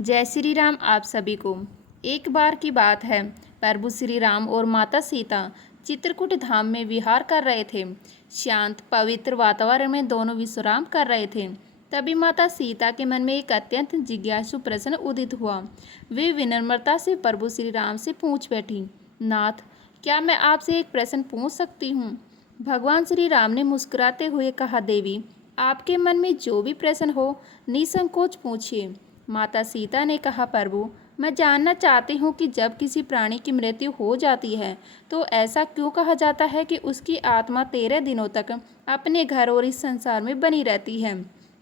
जय श्री राम आप सभी को। एक बार की बात है, प्रभु श्री राम और माता सीता चित्रकूट धाम में विहार कर रहे थे। शांत पवित्र वातावरण में दोनों विश्राम कर रहे थे। तभी माता सीता के मन में एक अत्यंत जिज्ञासु प्रश्न उदित हुआ। वे विनम्रता से प्रभु श्री राम से पूछ बैठी, नाथ, क्या मैं आपसे एक प्रश्न पूछ सकती हूँ? भगवान श्री राम ने मुस्कुराते हुए कहा, देवी, आपके मन में जो भी प्रश्न हो निसंकोच पूछिए। माता सीता ने कहा, प्रभु, मैं जानना चाहती हूँ कि जब किसी प्राणी की मृत्यु हो जाती है तो ऐसा क्यों कहा जाता है कि उसकी आत्मा 13 दिनों तक अपने घर और इस संसार में बनी रहती है?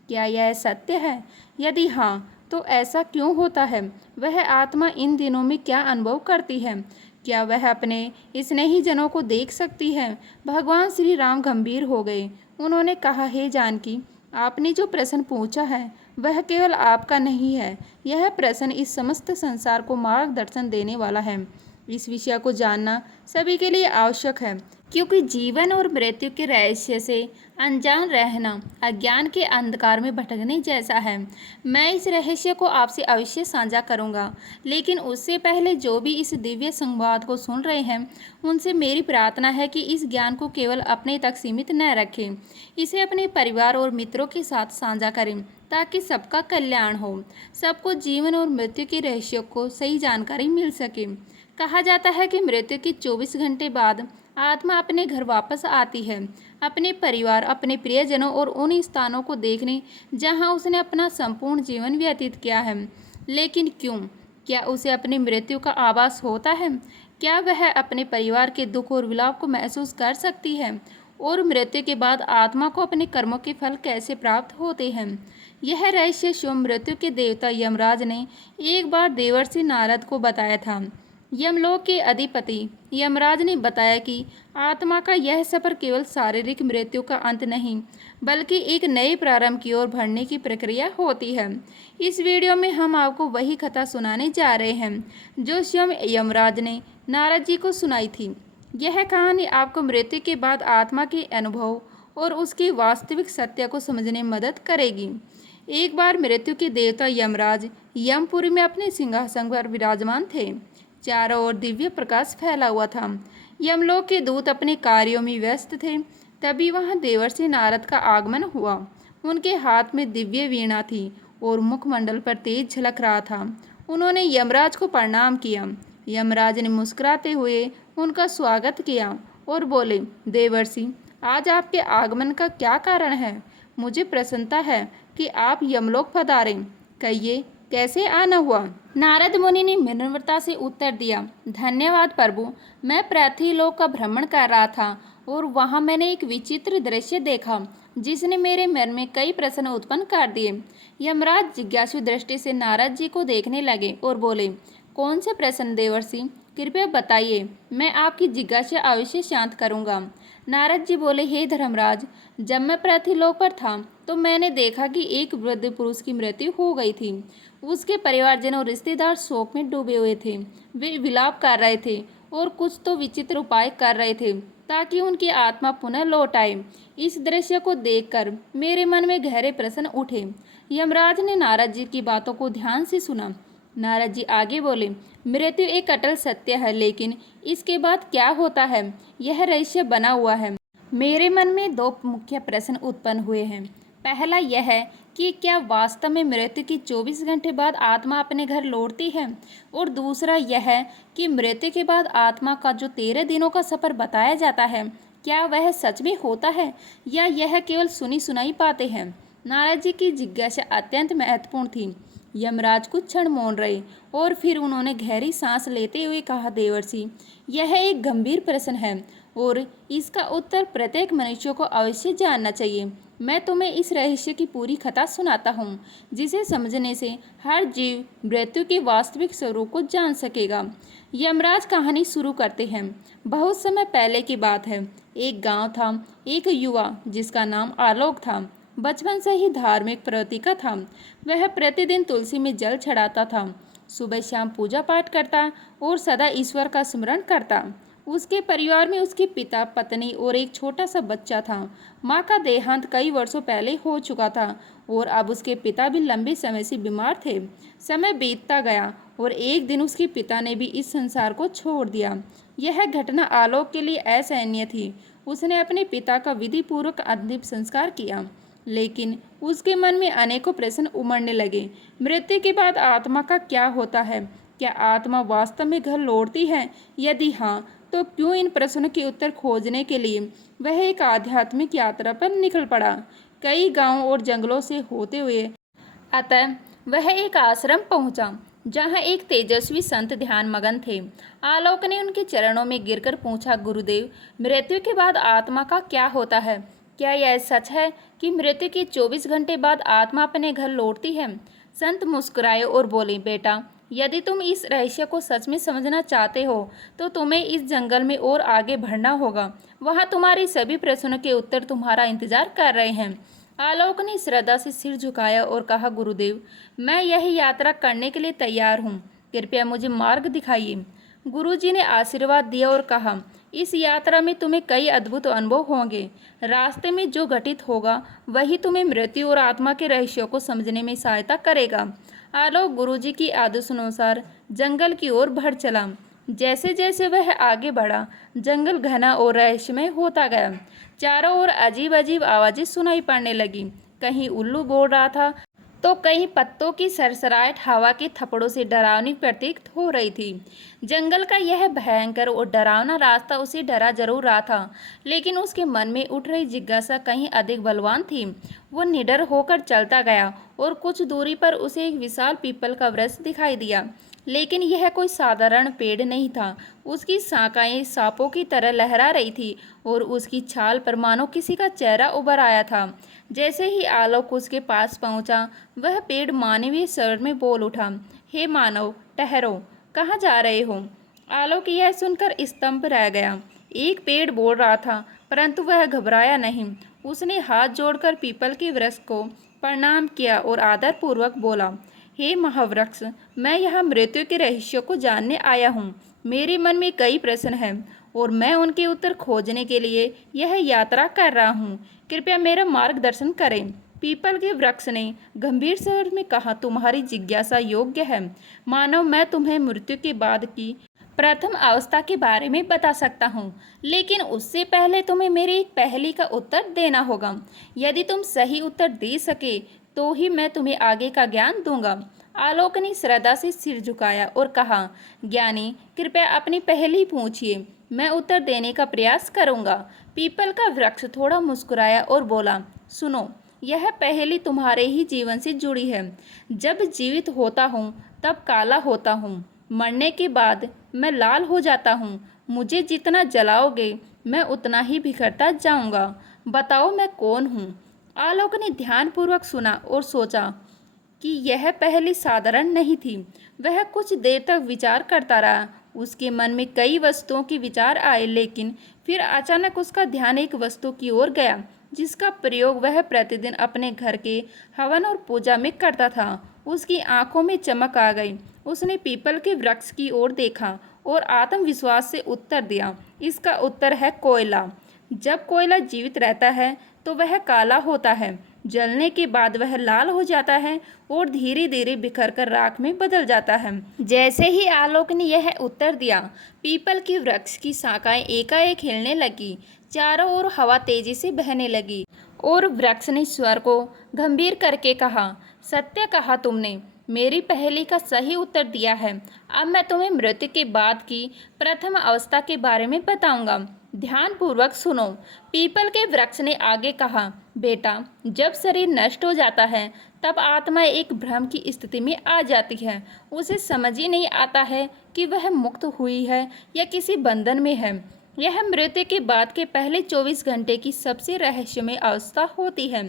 क्या यह सत्य है? यदि हाँ, तो ऐसा क्यों होता है? वह आत्मा इन दिनों में क्या अनुभव करती है? क्या वह अपने स्नेही जनों को देख सकती है? भगवान श्री राम गंभीर हो गए। उन्होंने कहा, हे जानकी, आपने जो प्रश्न पूछा है वह केवल आपका नहीं है। यह प्रश्न इस समस्त संसार को मार्गदर्शन देने वाला है। इस विषय को जानना सभी के लिए आवश्यक है, क्योंकि जीवन और मृत्यु के रहस्य से अनजान रहना अज्ञान के अंधकार में भटकने जैसा है। मैं इस रहस्य को आपसे अवश्य साझा करूंगा, लेकिन उससे पहले जो भी इस दिव्य संवाद को सुन रहे हैं उनसे मेरी प्रार्थना है कि इस ज्ञान को केवल अपने तक सीमित न रखें। इसे अपने परिवार और मित्रों के साथ साझा करें ताकि सबका कल्याण हो, सबको जीवन और मृत्यु के रहस्यों को सही जानकारी मिल सके। कहा जाता है कि मृत्यु के 24 घंटे बाद आत्मा अपने घर वापस आती है, अपने परिवार, अपने प्रियजनों और उन स्थानों को देखने जहां उसने अपना संपूर्ण जीवन व्यतीत किया है। लेकिन क्यों? क्या उसे अपनी मृत्यु का आभास होता है? क्या वह अपने परिवार के दुख और विलाप को महसूस कर सकती है? और मृत्यु के बाद आत्मा को अपने कर्मों के फल कैसे प्राप्त होते हैं? यह रहस्य स्वयं मृत्यु के देवता यमराज ने एक बार देवर्षि नारद को बताया था। यमलोक के अधिपति यमराज ने बताया कि आत्मा का यह सफर केवल शारीरिक मृत्यु का अंत नहीं, बल्कि एक नए प्रारंभ की ओर बढ़ने की प्रक्रिया होती है। इस वीडियो में हम आपको वही कथा सुनाने जा रहे हैं जो स्वयं यमराज ने नारद जी को सुनाई थी। यह कहानी आपको मृत्यु के बाद आत्मा के अनुभव और उसके वास्तविक सत्य को समझने में मदद करेगी। एक बार मृत्यु के देवता यमराज यमपुरी में अपने सिंहासन पर विराजमान थे। चारों ओर दिव्य प्रकाश फैला हुआ था। यमलोक के दूत अपने कार्यों में व्यस्त थे। तभी वहां देवर्षि नारद का आगमन हुआ। उनके हाथ में दिव्य वीणा थी और मुखमंडल पर तेज झलक रहा था। उन्होंने यमराज को प्रणाम किया। यमराज ने मुस्कुराते हुए उनका स्वागत किया और बोले, देवर्षि, आज आपके आगमन का क्या कारण है? मुझे प्रसन्नता है कि आप यमलोक पधारे। कहिए, कैसे आना हुआ? नारद मुनि ने विनम्रता से उत्तर दिया, धन्यवाद प्रभु, मैं पृथ्वीलोक का भ्रमण कर रहा था और वहां मैंने एक विचित्र दृश्य देखा जिसने मेरे मन में कई प्रश्न उत्पन्न कर दिए। यमराज जिज्ञासु दृष्टि से नारद जी को देखने लगे और बोले, कौन से प्रश्न देवर्षि? कृपया बताइए, मैं आपकी जिज्ञासा अवश्य शांत करूंगा। नारद जी बोले, हे धर्मराज, जब मैं पृथ्वीलोक पर था तो मैंने देखा कि एक वृद्ध पुरुष की मृत्यु हो गई थी। उसके परिवारजन और रिश्तेदार शोक में डूबे हुए थे। वे विलाप कर रहे थे और कुछ तो विचित्र उपाय कर रहे थे ताकि उनकी आत्मा पुनः लौट आए। इस दृश्य को देखकर मेरे मन में गहरे प्रश्न उठे। यमराज ने नारद जी की बातों को ध्यान से सुना। नारद जी आगे बोले, मृत्यु एक अटल सत्य है, लेकिन इसके बाद क्या होता है यह रहस्य बना हुआ है। मेरे मन में दो मुख्य प्रश्न उत्पन्न हुए हैं। पहला यह है कि क्या वास्तव में मृत्यु की 24 घंटे बाद आत्मा अपने घर लौटती है, और दूसरा यह है कि मृत्यु के बाद आत्मा का जो 13 दिनों का सफर बताया जाता है, क्या वह सच में होता है या यह केवल सुनी सुनाई बातें हैं। नारद जी की जिज्ञासा अत्यंत महत्वपूर्ण थी। यमराज कुछ क्षण मौन रहे और फिर उन्होंने गहरी सांस लेते हुए कहा, देवर्षि, यह एक गंभीर प्रश्न है और इसका उत्तर प्रत्येक मनुष्य को अवश्य जानना चाहिए। मैं तुम्हें इस रहस्य की पूरी कथा सुनाता हूँ, जिसे समझने से हर जीव मृत्यु के वास्तविक स्वरूप को जान सकेगा। यमराज कहानी शुरू करते हैं। बहुत समय पहले की बात है। एक गांव था। एक युवा जिसका नाम आलोक था, बचपन से ही धार्मिक प्रवृत्ति का था। वह प्रतिदिन तुलसी में जल चढ़ाता था, सुबह शाम पूजा पाठ करता और सदा ईश्वर का स्मरण करता। उसके परिवार में उसके पिता, पत्नी और एक छोटा सा बच्चा था। माँ का देहांत कई वर्षों पहले हो चुका था और अब उसके पिता भी लंबे समय से बीमार थे। समय बीतता गया और एक दिन उसके पिता ने भी इस संसार को छोड़ दिया। यह घटना आलोक के लिए असहनीय थी। उसने अपने पिता का विधि पूर्वक अंतिम संस्कार किया, लेकिन उसके मन में अनेकों प्रश्न उमड़ने लगे। मृत्यु के बाद आत्मा का क्या होता है? क्या आत्मा वास्तव में घर लौटती है? यदि हाँ, तो क्यों? इन प्रश्नों के उत्तर खोजने के लिए वह एक आध्यात्मिक यात्रा पर निकल पड़ा, कई गांवों और जंगलों से होते हुए। अतः वह एक आश्रम पहुंचा, जहां एक तेजस्वी संत ध्यान मगन थे। आलोक ने उनके चरणों में गिरकर पूछा, गुरुदेव, मृत्यु के बाद आत्मा का क्या होता है? क्या यह सच है कि मृत्यु के 24 घंटे बाद आत्मा अपने घर लौटती है? संत मुस्कुराए और बोले, बेटा, यदि तुम इस रहस्य को सच में समझना चाहते हो तो तुम्हें इस जंगल में और आगे बढ़ना होगा। वहाँ तुम्हारे सभी प्रश्नों के उत्तर तुम्हारा इंतजार कर रहे हैं। आलोक ने श्रद्धा से सिर झुकाया और कहा, गुरुदेव, मैं यह यात्रा करने के लिए तैयार हूँ। कृपया मुझे मार्ग दिखाइए। गुरुजी ने आशीर्वाद दिया और कहा, इस यात्रा में तुम्हें कई अद्भुत अनुभव होंगे। रास्ते में जो घटित होगा वही तुम्हें मृत्यु और आत्मा के रहस्यों को समझने में सहायता करेगा। आलोक गुरुजी की आदेशानुसार जंगल की ओर बढ़ चला। जैसे जैसे वह आगे बढ़ा, जंगल घना और रहस्यमय होता गया। चारों ओर अजीब अजीब आवाजें सुनाई पड़ने लगी। कहीं उल्लू बोल रहा था तो कहीं पत्तों की सरसराहट हवा के थप्पड़ों से डरावनी प्रतीत हो रही थी। जंगल का यह भयंकर और डरावना रास्ता उसे डरा जरूर रहा था, लेकिन उसके मन में उठ रही जिज्ञासा कहीं अधिक बलवान थी। वो निडर होकर चलता गया और कुछ दूरी पर उसे एक विशाल पीपल का वृक्ष दिखाई दिया, लेकिन यह कोई साधारण पेड़ नहीं था। उसकी शाखाएं सांपों की तरह लहरा रही थी और उसकी छाल पर मानो किसी का चेहरा उभर आया था। जैसे ही आलोक उसके पास पहुंचा, वह पेड़ मानवीय स्वर में बोल उठा, हे मानव, ठहरो, कहाँ जा रहे हो? आलोक यह सुनकर स्तंभ रह गया। एक पेड़ बोल रहा था, परंतु वह घबराया नहीं। उसने हाथ जोड़कर पीपल के वृक्ष को प्रणाम किया और आदरपूर्वक बोला, हे महावृक्ष, मैं यहाँ मृत्यु के रहस्यों को जानने आया हूँ। मेरे मन में कई प्रश्न हैं और मैं उनके उत्तर खोजने के लिए यह यात्रा कर रहा हूँ। कृपया मेरा मार्गदर्शन करें। पीपल के वृक्ष ने गंभीर स्वर में कहा, तुम्हारी जिज्ञासा योग्य है मानव। मैं तुम्हें मृत्यु के बाद की प्रथम अवस्था के बारे में बता सकता हूँ, लेकिन उससे पहले तुम्हें मेरी एक पहेली का उत्तर देना होगा। यदि तुम सही उत्तर दे सके तो ही मैं तुम्हें आगे का ज्ञान दूंगा। आलोक ने श्रद्धा से सिर झुकाया और कहा, ज्ञानी, कृपया अपनी पहेली पूछिए, मैं उत्तर देने का प्रयास करूंगा। पीपल का वृक्ष थोड़ा मुस्कुराया और बोला, सुनो, यह पहेली तुम्हारे ही जीवन से जुड़ी है। जब जीवित होता हूँ तब काला होता हूँ, मरने के बाद मैं लाल हो जाता हूँ। मुझे जितना जलाओगे मैं उतना ही बिखरता जाऊंगा। बताओ मैं कौन हूँ? आलोक ने ध्यानपूर्वक सुना और सोचा कि यह पहेली साधारण नहीं थी। वह कुछ देर तक विचार करता रहा। उसके मन में कई वस्तुओं के विचार आए, लेकिन फिर अचानक उसका ध्यान एक वस्तु की ओर गया जिसका प्रयोग वह प्रतिदिन अपने घर के हवन और पूजा में करता था। उसकी आंखों में चमक आ गई। उसने पीपल के वृक्ष की ओर देखा और आत्मविश्वास से उत्तर दिया, इसका उत्तर है कोयला। जब कोयला जीवित रहता है तो वह काला होता है, जलने के बाद वह लाल हो जाता है और धीरे धीरे बिखर कर राख में बदल जाता है। जैसे ही आलोक ने यह उत्तर दिया, पीपल के वृक्ष की शाखाएं एकाएक हिलने लगी। चारों ओर हवा तेजी से बहने लगी और वृक्ष ने स्वर को गंभीर करके कहा, सत्य कहा तुमने, मेरी पहेली का सही उत्तर दिया है। अब मैं तुम्हें मृत्यु के बाद की प्रथम अवस्था के बारे में बताऊंगा। ध्यानपूर्वक सुनो। पीपल के वृक्ष ने आगे कहा, बेटा, जब शरीर नष्ट हो जाता है तब आत्मा एक भ्रम की स्थिति में आ जाती है। उसे समझ ही नहीं आता है कि वह मुक्त हुई है या किसी बंधन में है। यह मृत्यु के बाद के पहले 24 घंटे की सबसे रहस्यमय अवस्था होती है।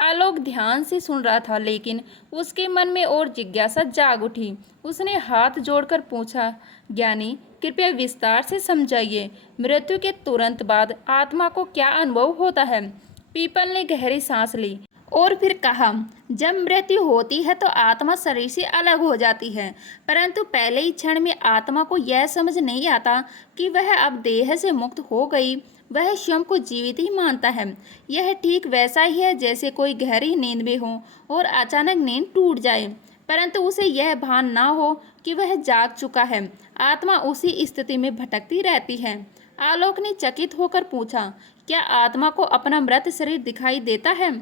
आलोक ध्यान से सुन रहा था, लेकिन उसके मन में और जिज्ञासा जाग उठी। उसने हाथ जोड़कर पूछा, ज्ञानी, कृपया विस्तार से समझाइए, मृत्यु के तुरंत बाद आत्मा को क्या अनुभव होता है? पीपल ने गहरी सांस ली और फिर कहा, जब मृत्यु होती है तो आत्मा शरीर से अलग हो जाती है, परंतु पहले ही क्षण में आत्मा को यह समझ नहीं आता कि वह अब देह से मुक्त हो गई। वह स्वयं को जीवित ही मानता है। यह ठीक वैसा ही है जैसे कोई गहरी नींद में हो और अचानक नींद टूट जाए, परंतु उसे यह भान ना हो कि वह जाग चुका है। आत्मा उसी स्थिति में भटकती रहती है। आलोक ने चकित होकर पूछा, क्या आत्मा को अपना मृत शरीर दिखाई देता है?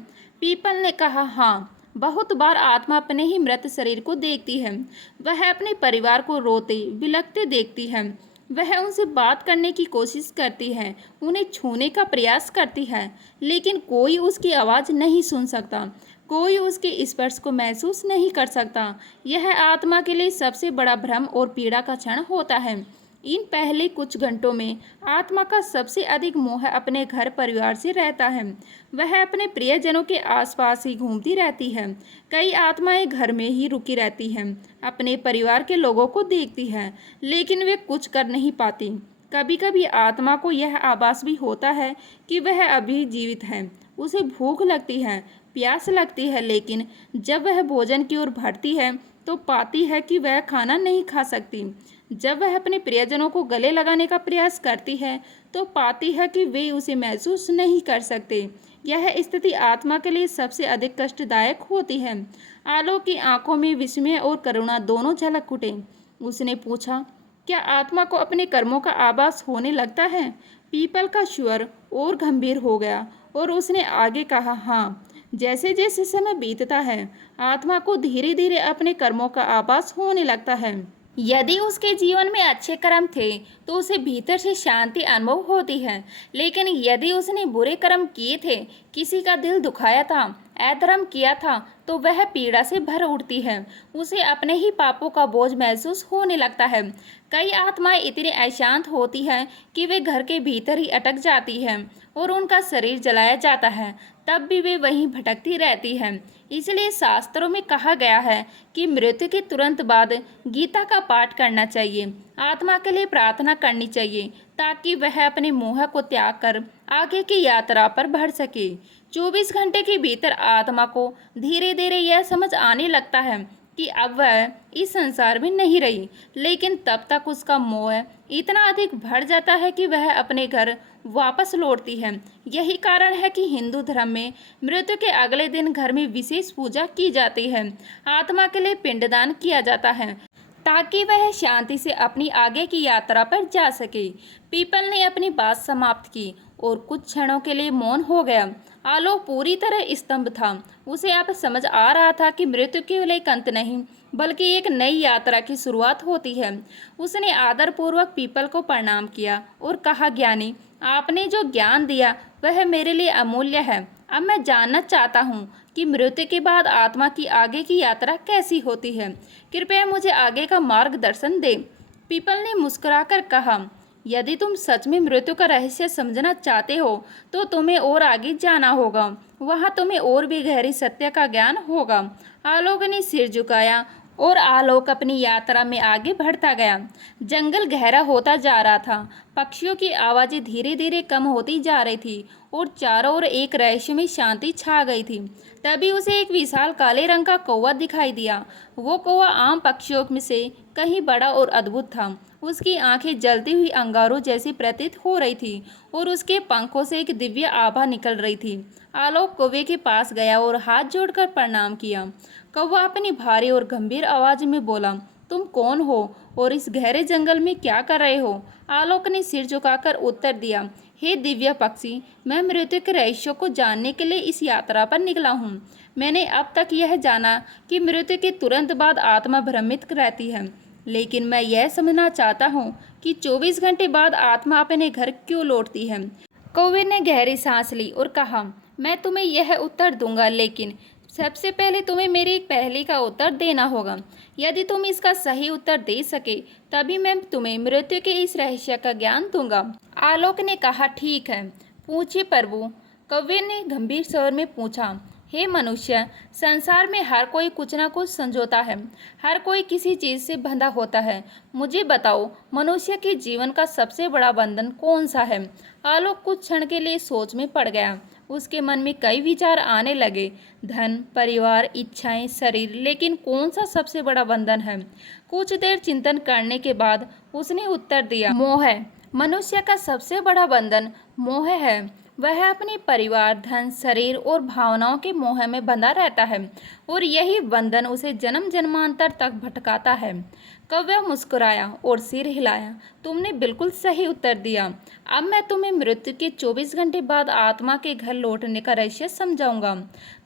पीपल ने कहा, हाँ, बहुत बार आत्मा अपने ही मृत शरीर को देखती है। वह अपने परिवार को रोते बिलखते देखती है। वह उनसे बात करने की कोशिश करती है, उन्हें छूने का प्रयास करती है, लेकिन कोई उसकी आवाज़ नहीं सुन सकता, कोई उसके स्पर्श को महसूस नहीं कर सकता। यह आत्मा के लिए सबसे बड़ा भ्रम और पीड़ा का क्षण होता है। इन पहले कुछ घंटों में आत्मा का सबसे अधिक मोह अपने घर परिवार से रहता है। वह अपने प्रियजनों के आसपास ही घूमती रहती है। कई आत्माएं घर में ही रुकी रहती हैं, अपने परिवार के लोगों को देखती है, लेकिन वे कुछ कर नहीं पाती। कभी कभी आत्मा को यह आभास भी होता है कि वह अभी जीवित है। उसे भूख लगती है, प्यास लगती है, लेकिन जब वह भोजन की ओर बढ़ती है तो पाती है कि वह खाना नहीं खा सकती। जब वह अपने प्रियजनों को गले लगाने का प्रयास करती है तो पाती है कि वे उसे महसूस नहीं कर सकते। यह स्थिति आत्मा के लिए सबसे अधिक कष्टदायक होती है। आलोक की आंखों में विस्मय और करुणा दोनों झलक उठे। उसने पूछा, क्या आत्मा को अपने कर्मों का आभास होने लगता है? पीपल का स्वर और गंभीर हो गया और उसने आगे कहा, हाँ, जैसे जैसे समय बीतता है आत्मा को धीरे धीरे अपने कर्मों का आभास होने लगता है। यदि उसके जीवन में अच्छे कर्म थे तो उसे भीतर से शांति अनुभव होती है, लेकिन यदि उसने बुरे कर्म किए थे, किसी का दिल दुखाया था, अधर्म किया था, तो वह पीड़ा से भर उठती है। उसे अपने ही पापों का बोझ महसूस होने लगता है। कई आत्माएं इतनी अशांत होती हैं कि वे घर के भीतर ही अटक जाती हैं और उनका शरीर जलाया जाता है, तब भी वे वहीं भटकती रहती हैं। इसलिए शास्त्रों में कहा गया है कि मृत्यु के तुरंत बाद गीता का पाठ करना चाहिए, आत्मा के लिए प्रार्थना करनी चाहिए, ताकि वह अपने मोह को त्याग कर आगे की यात्रा पर बढ़ सके। 24 घंटे के भीतर आत्मा को धीरे धीरे यह समझ आने लगता है कि अब वह इस संसार में नहीं रही, लेकिन तब तक उसका मोह इतना अधिक बढ़ जाता है कि वह अपने घर वापस लौटती है। यही कारण है कि हिंदू धर्म में मृत्यु के अगले दिन घर में विशेष पूजा की जाती है। आत्मा के लिए पिंडदान किया जाता है ताकि वह शांति से अपनी आगे की यात्रा पर जा सके। पीपल ने अपनी बात समाप्त की और कुछ क्षणों के लिए मौन हो गया। आलोक पूरी तरह स्तंभ था। उसे अब समझ आ रहा था कि मृत्यु केवल एक अंत नहीं, बल्कि एक नई यात्रा की शुरुआत होती है। उसने आदरपूर्वक पीपल को प्रणाम किया और कहा, ज्ञानी, आपने जो ज्ञान दिया वह मेरे लिए अमूल्य है। अब मैं जानना चाहता हूँ कि मृत्यु के बाद आत्मा की आगे की यात्रा कैसी होती है। कृपया मुझे आगे का मार्गदर्शन दें। पीपल ने मुस्कुराकर कहा, यदि तुम सच में मृत्यु का रहस्य समझना चाहते हो तो तुम्हें और आगे जाना होगा। वहाँ तुम्हें और भी गहरी सत्य का ज्ञान होगा। आलोक ने सिर झुकाया और आलोक अपनी यात्रा में आगे बढ़ता गया। जंगल गहरा होता जा रहा था। पक्षियों की आवाज़ें धीरे धीरे कम होती जा रही थी और चारों ओर एक रहस्यमय शांति छा गई थी। तभी उसे एक विशाल काले रंग का कौवा दिखाई दिया। वो कौवा आम पक्षियों में से कहीं बड़ा और अद्भुत था। उसकी आंखें जलती हुई अंगारों जैसी प्रतीत हो रही थी और उसके पंखों से एक दिव्य आभा निकल रही थी। आलोक कौवे के पास गया और हाथ जोड़कर प्रणाम किया। कौवा अपनी भारी और गंभीर आवाज में बोला, तुम कौन हो और इस गहरे जंगल में क्या कर रहे हो? आलोक ने सिर झुकाकर उत्तर दिया, हे दिव्य पक्षी, मैं मृत्यु के रहस्यों को जानने के लिए इस यात्रा पर निकला हूँ। मैंने अब तक यह जाना कि मृत्यु के तुरंत बाद आत्मा भ्रमित रहती है, लेकिन मैं यह समझना चाहता हूँ कि 24 घंटे बाद आत्मा अपने घर क्यों लौटती है। कौवे ने गहरी सांस ली और कहा, मैं तुम्हें यह उत्तर दूंगा, लेकिन सबसे पहले तुम्हें मेरी एक पहेली का उत्तर देना होगा। यदि तुम इसका सही उत्तर दे सके तभी मैं तुम्हें मृत्यु के इस रहस्य का ज्ञान दूंगा। आलोक ने कहा, ठीक है, पूछिए प्रभु। कौवे ने गंभीर स्वर में पूछा, हे मनुष्य, संसार में हर कोई कुछ ना कुछ संजोता है, हर कोई किसी चीज़ से बंधा होता है। मुझे बताओ, मनुष्य के जीवन का सबसे बड़ा बंधन कौन सा है? आलोक कुछ क्षण के लिए सोच में पड़ गया। उसके मन में कई विचार आने लगे। धन, परिवार, इच्छाएं, शरीर, लेकिन कौन सा सबसे बड़ा बंधन है? कुछ देर चिंतन करने के बाद उसने उत्तर दिया, मोह है। मनुष्य का सबसे बड़ा बंधन मोह है। वह अपने परिवार, धन, शरीर और भावनाओं के मोह में बंधा रहता है और यही बंधन उसे जन्म जन्मांतर तक भटकाता है। कव्य मुस्कुराया और सिर हिलाया। तुमने बिल्कुल सही उत्तर दिया। अब मैं तुम्हें मृत्यु के 24 घंटे बाद आत्मा के घर लौटने का रहस्य समझाऊंगा।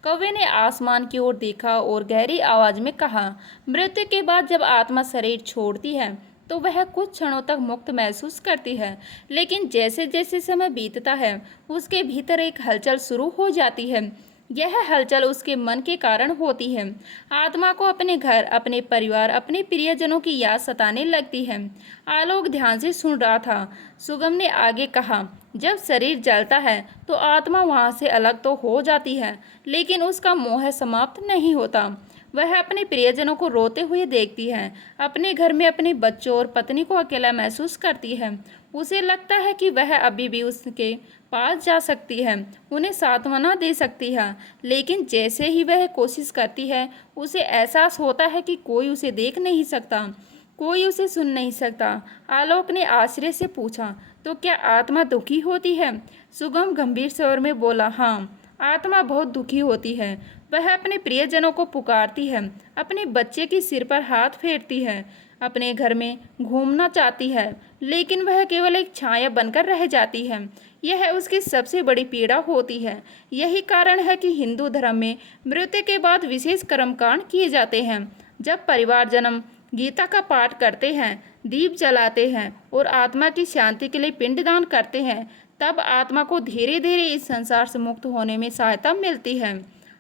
कव्य ने आसमान की ओर देखा और गहरी आवाज में कहा, मृत्यु के बाद जब आत्मा शरीर छोड़ती है तो वह कुछ क्षणों तक मुक्त महसूस करती है, लेकिन जैसे जैसे समय बीतता है उसके भीतर एक हलचल शुरू हो जाती है। यह हलचल उसके मन के कारण होती है। आत्मा को अपने घर, अपने परिवार, अपने प्रियजनों की याद सताने लगती है। आलोक ध्यान से सुन रहा था। सुगम ने आगे कहा, जब शरीर जलता है तो आत्मा वहां से अलग तो हो जाती है, लेकिन उसका मोह समाप्त नहीं होता। वह अपने प्रियजनों को रोते हुए देखती है, अपने घर में अपने बच्चों और पत्नी को अकेला महसूस करती है। उसे लगता है कि वह अभी भी उसके पास जा सकती है, उन्हें सांत्वना दे सकती है, लेकिन जैसे ही वह कोशिश करती है उसे एहसास होता है कि कोई उसे देख नहीं सकता, कोई उसे सुन नहीं सकता। आलोक ने आश्चर्य से पूछा, तो क्या आत्मा दुखी होती है? सुगम गंभीर स्वर में बोला, हाँ, आत्मा बहुत दुखी होती है। वह अपने प्रियजनों को पुकारती है, अपने बच्चे के सिर पर हाथ फेरती है, अपने घर में घूमना चाहती है, लेकिन वह केवल एक छाया बनकर रह जाती है। यह उसकी सबसे बड़ी पीड़ा होती है। यही कारण है कि हिंदू धर्म में मृत्यु के बाद विशेष कर्मकांड किए जाते हैं। जब परिवारजन गीता का पाठ करते हैं, दीप जलाते हैं और आत्मा की शांति के लिए पिंडदान करते हैं, तब आत्मा को धीरे धीरे इस संसार से मुक्त होने में सहायता मिलती है।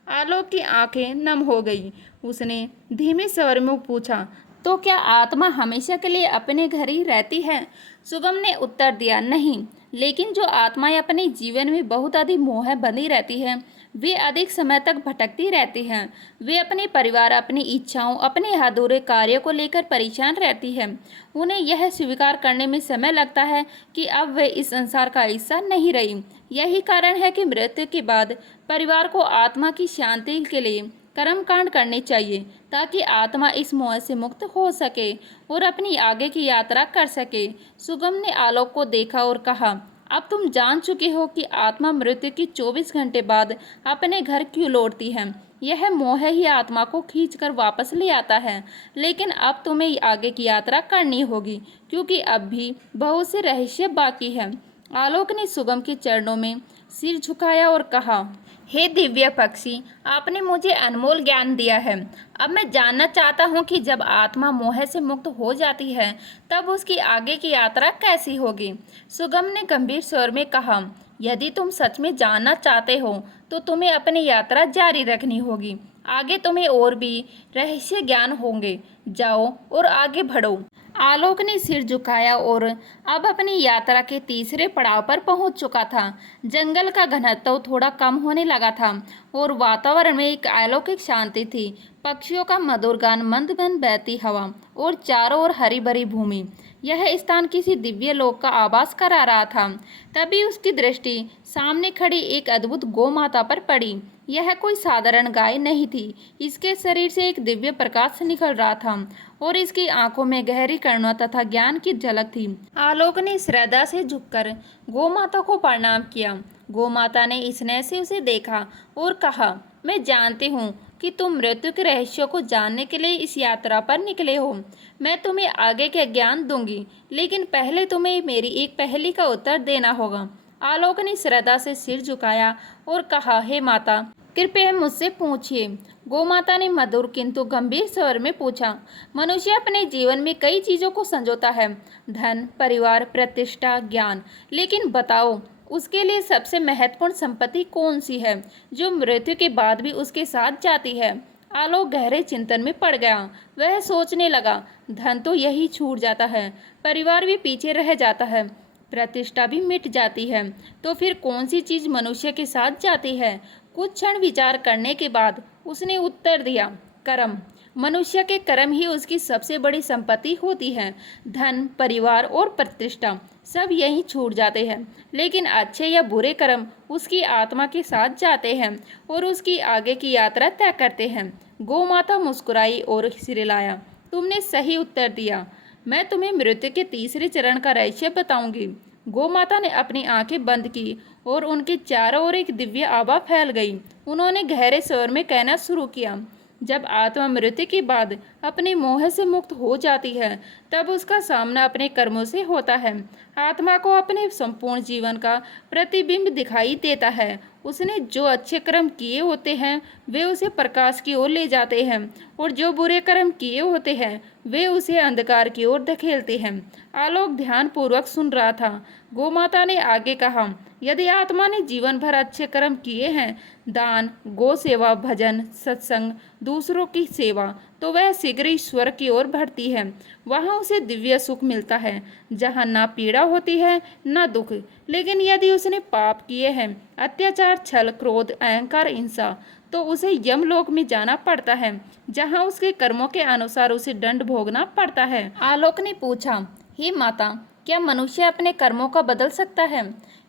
आलोक की आंखें नम हो गई। उसने धीमे स्वर में पूछा, तो क्या आत्मा हमेशा के लिए अपने घर ही रहती है? सुगम ने उत्तर दिया, नहीं, लेकिन जो आत्माएं अपने जीवन में बहुत अधिक मोह बंधी रहती है वे अधिक समय तक भटकती रहती हैं। वे अपने परिवार, अपनी इच्छाओं, अपने अधूरे कार्यों को लेकर परेशान रहती हैं। उन्हें यह स्वीकार करने में समय लगता है कि अब वे इस संसार का हिस्सा नहीं रही। यही कारण है कि मृत्यु के बाद परिवार को आत्मा की शांति के लिए कर्मकांड करने चाहिए, ताकि आत्मा इस मोह से मुक्त हो सके और अपनी आगे की यात्रा कर सके। सुगम ने आलोक को देखा और कहा, अब तुम जान चुके हो कि आत्मा मृत्यु की 24 घंटे बाद अपने घर क्यों लौटती है। यह मोह ही आत्मा को खींचकर वापस ले आता है, लेकिन अब तुम्हें आगे की यात्रा करनी होगी, क्योंकि अब भी बहुत से रहस्य बाकी है। आलोक ने सुगम के चरणों में सिर झुकाया और कहा, हे दिव्य पक्षी, आपने मुझे अनमोल ज्ञान दिया है। अब मैं जानना चाहता हूँ कि जब आत्मा मोह से मुक्त हो जाती है तब उसकी आगे की यात्रा कैसी होगी। सुगम ने गंभीर स्वर में कहा, यदि तुम सच में जानना चाहते हो तो तुम्हें अपनी यात्रा जारी रखनी होगी। आगे तुम्हें और भी रहस्य ज्ञान होंगे। जाओ और आगे बढ़ो। आलोक ने सिर झुकाया और अब अपनी यात्रा के तीसरे पड़ाव पर पहुंच चुका था। जंगल का घनत्व थोड़ा कम होने लगा था और वातावरण में एक अलौकिक शांति थी। पक्षियों का मधुर गान, मंद मंद बहती हवा और चारों ओर हरी भरी भूमि। यह स्थान किसी दिव्य लोक का आभास करा रहा था। तभी उसकी दृष्टि सामने खड़ी एक अद्भुत गौ माता पर पड़ी। यह कोई साधारण गाय नहीं थी। इसके शरीर से एक दिव्य प्रकाश निकल रहा था और इसकी आंखों में गहरी करुणा तथा ज्ञान की झलक थी। आलोक ने श्रद्धा से झुककर गौ माता को प्रणाम किया। गौ माता ने स्नेह से उसे देखा और कहा, मैं जानती हूँ कि तुम मृत्यु के रहस्यों को जानने के लिए इस यात्रा पर निकले हो। मैं तुम्हें आगे के ज्ञान दूंगी, लेकिन पहले तुम्हें मेरी एक पहेली का उत्तर देना होगा। आलोक ने श्रद्धा से सिर झुकाया और कहा, हे माता, कृपया मुझसे पूछिए। गौ माता ने मधुर किंतु गंभीर स्वर में पूछा, मनुष्य अपने जीवन में कई चीजों को संजोता है, धन, परिवार, प्रतिष्ठा, ज्ञान, लेकिन बताओ उसके लिए सबसे महत्वपूर्ण संपत्ति कौन सी है जो मृत्यु के बाद भी उसके साथ जाती है। आलोक गहरे चिंतन में पड़ गया। वह सोचने लगा, धन तो यही छूट जाता है, परिवार भी पीछे रह जाता है, प्रतिष्ठा भी मिट जाती है, तो फिर कौन सी चीज मनुष्य के साथ जाती है। कुछ क्षण विचार करने के बाद उसने उत्तर दिया, कर्म। मनुष्य के कर्म ही उसकी सबसे बड़ी संपत्ति होती है। धन, परिवार और प्रतिष्ठा सब यहीं छूट जाते हैं, लेकिन अच्छे या बुरे कर्म उसकी आत्मा के साथ जाते हैं और उसकी आगे की यात्रा तय करते हैं। गौ माता मुस्कुराई और सिरलाया, तुमने सही उत्तर दिया। मैं तुम्हें मृत्यु के तीसरे चरण का रहस्य बताऊंगी। गौ माता ने अपनी आंखें बंद की और उनके चारों ओर एक दिव्य आभा फैल गई। उन्होंने गहरे स्वर में कहना शुरू किया, जब आत्मा मृत्यु के बाद अपने मोह से मुक्त हो जाती है, तब उसका सामना अपने कर्मों से होता है। आत्मा को अपने संपूर्ण जीवन का प्रतिबिंब दिखाई देता है। उसने जो अच्छे कर्म किए होते हैं वे उसे प्रकाश की ओर ले जाते हैं, और जो बुरे कर्म किए होते हैं वे उसे अंधकार की ओर धकेलते हैं। आलोक ध्यानपूर्वक सुन रहा था। गोमाता ने आगे कहा, यदि आत्मा ने जीवन भर अच्छे कर्म किए हैं, दान, गौ सेवा, भजन, सत्संग, दूसरों की सेवा, तो वह शीघ्र ही स्वर्ग की ओर बढ़ती है। वहाँ उसे दिव्य सुख मिलता है, जहाँ ना पीड़ा होती है ना दुख। लेकिन यदि उसने पाप किए हैं, अत्याचार, छल, क्रोध, अहंकार, हिंसा, तो उसे यमलोक में जाना पड़ता है, जहाँ उसके कर्मों के अनुसार उसे दंड भोगना पड़ता है। आलोक ने पूछा, हे माता, क्या मनुष्य अपने कर्मों का बदल सकता है?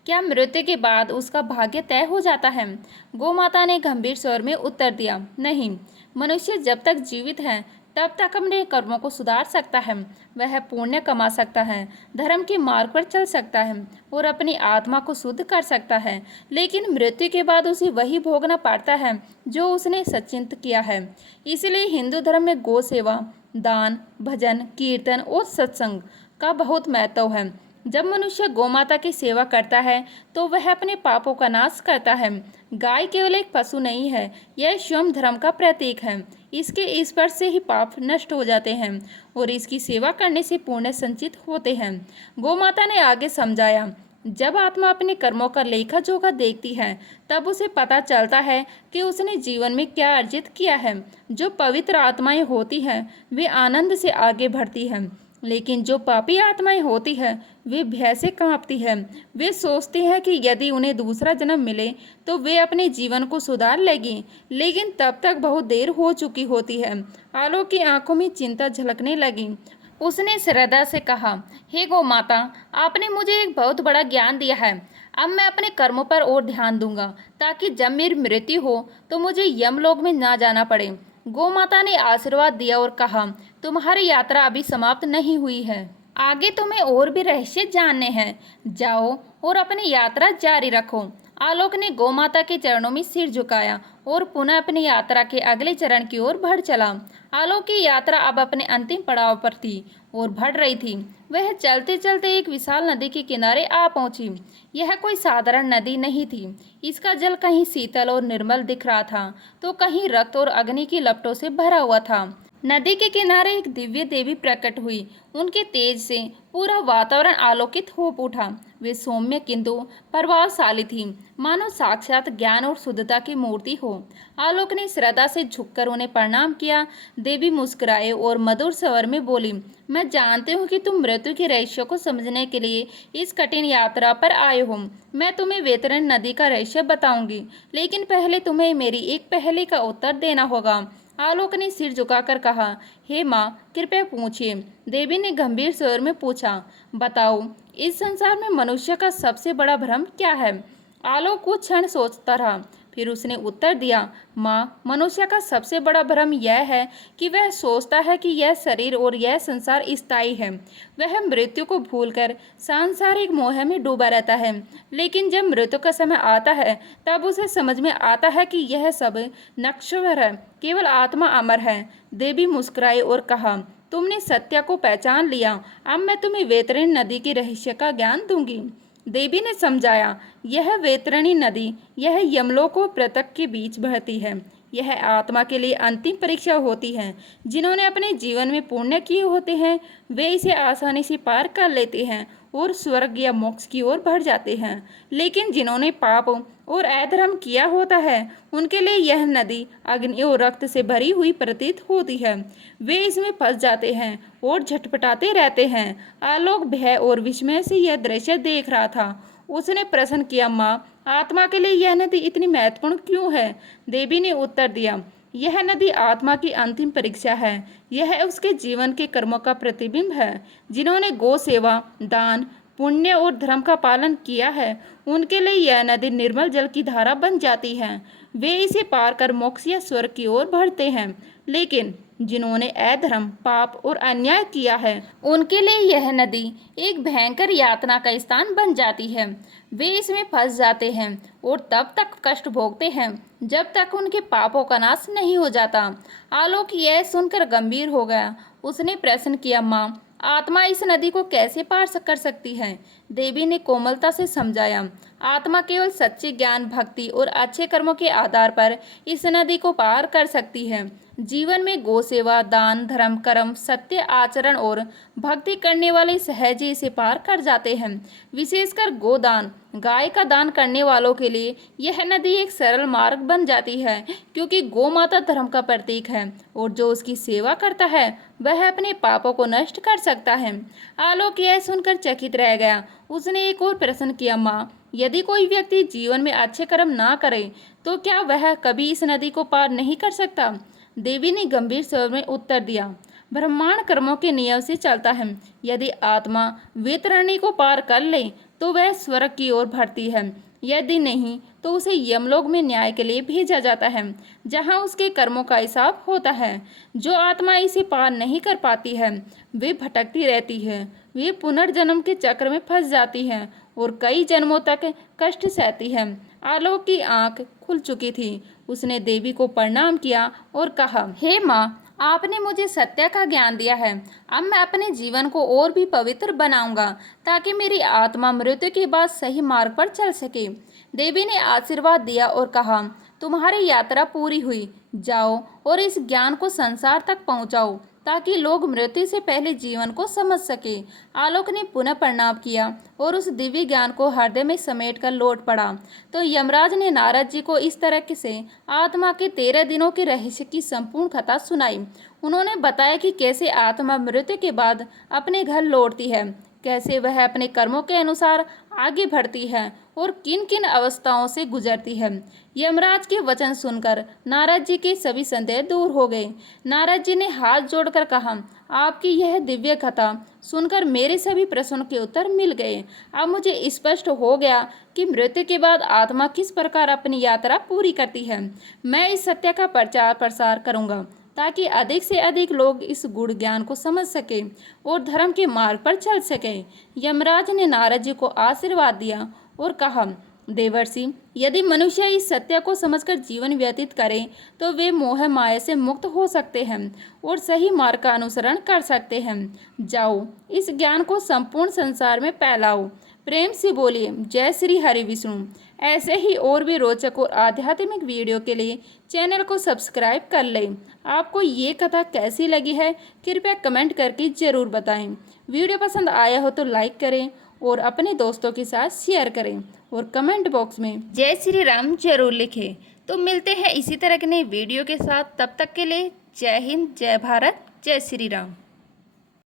क्या मृत्यु के बाद उसका भाग्य तय हो जाता है? गौ माता ने गंभीर स्वर में उत्तर दिया, नहीं। मनुष्य जब तक जीवित है तब तक अपने कर्मों को सुधार सकता है। वह पुण्य कमा सकता है, धर्म के मार्ग पर चल सकता है और अपनी आत्मा को शुद्ध कर सकता है। लेकिन मृत्यु के बाद उसे वही भोगना पड़ता है जो उसने सचिंत किया है। इसलिए हिंदू धर्म में गौ सेवा, दान, भजन, कीर्तन और सत्संग का बहुत महत्व है। जब मनुष्य गौमाता की सेवा करता है तो वह अपने पापों का नाश करता है। गाय केवल एक पशु नहीं है, यह स्वयं धर्म का प्रतीक है। इसके स्पर्श से ही पाप नष्ट हो जाते हैं और इसकी सेवा करने से पुण्य संचित होते हैं। गौमाता ने आगे समझाया, जब आत्मा अपने कर्मों का लेखा जोखा देखती है, तब उसे पता चलता है कि उसने जीवन में क्या अर्जित किया है। जो पवित्र आत्माएं होती हैं वे आनंद से आगे बढ़ती हैं, लेकिन जो पापी आत्माएं होती है वे भय से कांपती है। वे सोचती हैं कि यदि उन्हें दूसरा जन्म मिले तो वे अपने जीवन को सुधार लेगी, लेकिन तब तक बहुत देर हो चुकी होती है। आलोक की आंखों में चिंता झलकने लगी। उसने श्रद्धा से कहा, हे गौ माता, आपने मुझे एक बहुत बड़ा ज्ञान दिया है। अब मैं अपने कर्मों पर और ध्यान दूंगा, ताकि जब मेरी मृत्यु हो तो मुझे यमलोक में ना जाना पड़े। गौ माता ने आशीर्वाद दिया और कहा, तुम्हारी यात्रा अभी समाप्त नहीं हुई है, आगे तुम्हें और भी रहस्य जानने हैं। जाओ और अपनी यात्रा जारी रखो। आलोक ने गौ माता के चरणों में सिर झुकाया और पुनः अपनी यात्रा के अगले चरण की ओर बढ़ चला। आलोक की यात्रा अब अपने अंतिम पड़ाव पर थी और बढ़ रही थी। वह चलते चलते एक विशाल नदी के किनारे आ पहुंची। यह कोई साधारण नदी नहीं थी। इसका जल कहीं शीतल और निर्मल दिख रहा था, तो कहीं रक्त और अग्नि की लपटों से भरा हुआ था। नदी के किनारे एक दिव्य देवी प्रकट हुई। उनके तेज से पूरा वातावरण आलोकित हो उठा। वे सौम्य किंतु प्रभावशाली थी, मानो साक्षात ज्ञान और शुद्धता की मूर्ति हो। आलोक ने श्रद्धा से झुककर उन्हें प्रणाम किया। देवी मुस्कुराए और मधुर स्वर में बोली, मैं जानती हूँ कि तुम मृत्यु के रहस्य को समझने के लिए इस कठिन यात्रा पर आए हो। मैं तुम्हें वैतरणी नदी का रहस्य बताऊंगी, लेकिन पहले तुम्हें मेरी एक पहेली का उत्तर देना होगा। आलोक ने सिर झुकाकर कहा, हे माँ, कृपया पूछिए। देवी ने गंभीर स्वर में पूछा, बताओ, इस संसार में मनुष्य का सबसे बड़ा भ्रम क्या है? आलोक कुछ क्षण सोचता रहा, फिर उसने उत्तर दिया, माँ, मनुष्य का सबसे बड़ा भ्रम यह है कि वह सोचता है कि यह शरीर और यह संसार स्थायी है। वह मृत्यु को भूलकर सांसारिक मोह में डूबा रहता है, लेकिन जब मृत्यु का समय आता है तब उसे समझ में आता है कि यह सब नश्वर है, केवल आत्मा अमर है। देवी मुस्कुराई और कहा, तुमने सत्य को पहचान लिया। अब मैं तुम्हें वैतरणी नदी के रहस्य का ज्ञान दूंगी। देवी ने समझाया, यह वैतरणी नदी, यह यमलोक और पृथक के बीच बहती है। यह आत्मा के लिए अंतिम परीक्षा होती है। जिन्होंने अपने जीवन में पुण्य किए होते हैं वे इसे आसानी से पार कर लेते हैं और स्वर्ग या मोक्ष की ओर बढ़ जाते हैं, लेकिन जिन्होंने पाप और अधर्म किया होता है उनके लिए यह नदी अग्नि और रक्त से भरी हुई प्रतीत होती है। वे इसमें फंस जाते हैं और झटपटाते रहते हैं। आलोक भय और विस्मय से यह दृश्य देख रहा था। उसने प्रश्न किया, माँ, आत्मा के लिए यह नदी इतनी महत्वपूर्ण क्यों है? देवी ने उत्तर दिया, यह नदी आत्मा की अंतिम परीक्षा है। यह उसके जीवन के कर्मों का प्रतिबिंब है। जिन्होंने गौ सेवा, दान, पुण्य और धर्म का पालन किया है, उनके लिए यह नदी निर्मल जल की धारा बन जाती है। वे इसे पार कर मोक्ष या स्वर्ग की ओर बढ़ते हैं। लेकिन जिन्होंने अधर्म, पाप और अन्याय किया है, उनके लिए यह नदी एक भयंकर यातना का स्थान बन जाती है। वे इसमें फंस जाते हैं और तब तक कष्ट भोगते हैं जब तक उनके पापों का नाश नहीं हो जाता। आलोक यह सुनकर गंभीर हो गया। उसने प्रश्न किया, माँ, आत्मा इस नदी को कैसे पार कर सकती है? देवी ने कोमलता से समझाया, आत्मा केवल सच्चे ज्ञान, भक्ति और अच्छे कर्मों के आधार पर इस नदी को पार कर सकती है। जीवन में गौ सेवा, दान, धर्म, कर्म, सत्य आचरण और भक्ति करने वाले सहज ही इसे पार कर जाते हैं। विशेषकर गोदान, गाय का दान करने वालों के लिए यह नदी एक सरल मार्ग बन जाती है, क्योंकि गौ माता धर्म का प्रतीक है और जो उसकी सेवा करता है वह अपने पापों को नष्ट कर सकता है। आलोक यह सुनकर चकित रह गया। उसने एक और प्रश्न किया, माँ, यदि कोई व्यक्ति जीवन में अच्छे कर्म ना करे तो क्या वह कभी इस नदी को पार नहीं कर सकता? देवी ने गंभीर स्वर में उत्तर दिया, ब्रह्मांड कर्मों के नियम से चलता है। यदि आत्मा वैतरणी को पार कर ले तो वह स्वर्ग की ओर बढ़ती है। यदि नहीं तो उसे यमलोक में न्याय के लिए भेजा जाता है, जहां उसके कर्मों का हिसाब होता है। जो आत्मा इसे पार नहीं कर पाती है वे भटकती रहती है। वे पुनर्जन्म के चक्र में फंस जाती है और कई जन्मों तक कष्ट सहती है। आलोक की आंख खुल चुकी थी। उसने देवी को प्रणाम किया और कहा, हे माँ, आपने मुझे सत्य का ज्ञान दिया है। अब मैं अपने जीवन को और भी पवित्र बनाऊंगा ताकि मेरी आत्मा मृत्यु के बाद सही मार्ग पर चल सके। देवी ने आशीर्वाद दिया और कहा, तुम्हारी यात्रा पूरी हुई। जाओ और इस ज्ञान को संसार तक पहुंचाओ ताकि लोग मृत्यु से पहले जीवन को समझ सके। आलोक ने पुनः प्रणाम किया और उस दिव्य ज्ञान को हृदय में समेट कर लौट पड़ा। तो यमराज ने नारद जी को इस तरह से आत्मा के 13 दिनों के रहस्य की संपूर्ण कथा सुनाई। उन्होंने बताया कि कैसे आत्मा मृत्यु के बाद अपने घर लौटती है, कैसे वह अपने कर्मों के अनुसार आगे बढ़ती है और किन किन अवस्थाओं से गुजरती है। यमराज के वचन सुनकर नारद जी के सभी संदेह दूर हो गए। नारद जी ने हाथ जोड़कर कहा, आपकी यह दिव्य कथा सुनकर मेरे सभी प्रश्नों के उत्तर मिल गए। अब मुझे स्पष्ट हो गया कि मृत्यु के बाद आत्मा किस प्रकार अपनी यात्रा पूरी करती है। मैं इस सत्य का प्रचार प्रसार करूंगा ताकि अधिक से अधिक लोग इस गुण ज्ञान को समझ सके और धर्म के मार्ग पर चल सके। यमराज ने नारद जी को आशीर्वाद दिया और कहा, देवर्षि, यदि मनुष्य इस सत्य को समझकर जीवन व्यतीत करे तो वे मोह माया से मुक्त हो सकते हैं और सही मार्ग का अनुसरण कर सकते हैं। जाओ, इस ज्ञान को संपूर्ण संसार में फैलाओ। प्रेम से बोलिए, जय श्री हरि विष्णु। ऐसे ही और भी रोचक और आध्यात्मिक वीडियो के लिए चैनल को सब्सक्राइब कर लें। आपको ये कथा कैसी लगी है कृपया कमेंट करके ज़रूर बताएं। वीडियो पसंद आया हो तो लाइक करें और अपने दोस्तों के साथ शेयर करें और कमेंट बॉक्स में जय श्री राम जरूर लिखें। तो मिलते हैं इसी तरह के नए वीडियो के साथ। तब तक के लिए जय हिंद, जय भारत, जय श्री राम।